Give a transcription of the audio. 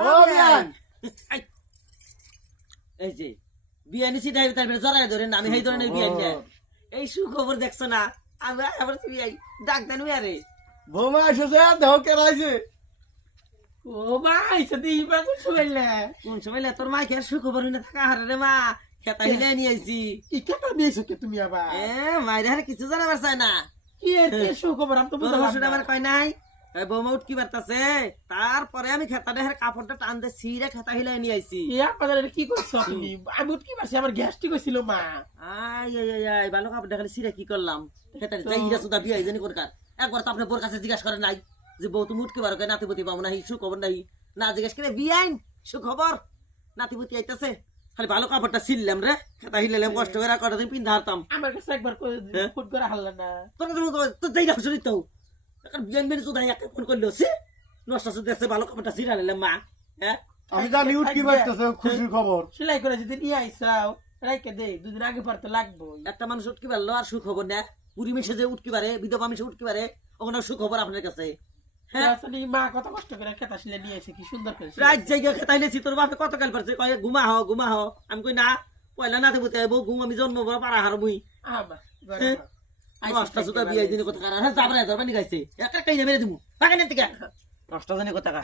ও বিয়ান এই যে বিয়া নিছি তাই তারপরে জড়ায় ধরেন আমি এই ধরনের বিয়া নিয়ে এই সুখবর দেখছো না আমি আবার বিয়াই ডাক দেন আরে বৌমা এসেছে দেহ কেরাইছে ও ভাই সাথে ইবা কোন শুইলে কোন সময় তোর মা কে সুখবর হইনা থাকা হারে রে মা খেতা হিলে নিয়ে আইছি কি কেটা নিয়েছো কে তুমি আবার মাইরে হারে কিছু জানাবার চাই না কি এর কি সুখবর আমি তো তোর বুঝলাম বসুটা না আমার কয় নাই বৌমা উঠকি বার্তাছে তারপরে আমি খেতা দেহের কাপড়টা টান দিয়ে ছিঁড়ে খেতা হিলে নিয়ে আইছি ইয়া আপনাদের কি করছো তুমি আমি উঠকি পারছি আমার গ্যাস্ট্রিক হইছিল মা আই আই আই আই ভালো কাপড়টা খালি ছিঁড়ে কি করলাম খেতা যাই হিরা সুদা বিয়া জানি করকার একবার তো আপনি বোর কাছে জিজ্ঞাসা করে নাই যে বউ তুমি উঠকি বারো নাতিপতি পাবো না সুখবর নাই না জিজ্ঞেস করে বিয়াইন সুখবর নাতিপতি আইতাছে খালি ভালো কাপড়টা ছিললাম রে খেতা হিলাম কষ্ট করে কটা দিন পিন্ধা হারতাম আমার কাছে একবার ফুট করে হারলা না তোর যাই রাখছো তো এখন বিয়ান বেনে চোদাই একটা ফোন করলো সে নষ্ট দেখছে ভালো কাপড়টা ছিঁড়া নিলাম মা হ্যাঁ আমি জানি উঠকি পারতেছে খুশির খবর সেলাই করে যদি নিয়ে আইসাও রাইকে দে দুদিন আগে পর তো লাগবো একটা মানুষ উঠকি পারলো আর সুখবর না পুরি মিশে যে উঠকি পারে বিধবা মিশে উঠকি পারে ওখানে সুখবর আপনার কাছে হ্যাঁ আসলে মা কত কষ্ট করে খেতা সিলে নিয়ে এসে কি সুন্দর করে রাত জায়গা খেতাইলেছি তোর বাপে কত কাল পারছে কয়ে ঘুমা হ আমি কই না পয়লা নাতে বুতে বউ ঘুম আমি জন্ম বড় পারা হার মুই আবা নষ্ট সুতা বিয়ে দিনে কথা কার হ্যাঁ যাবরা ধরবা নিগাইছে একা কাই না মেরে দিমু বাগানের থেকে নষ্ট জানি কথা কা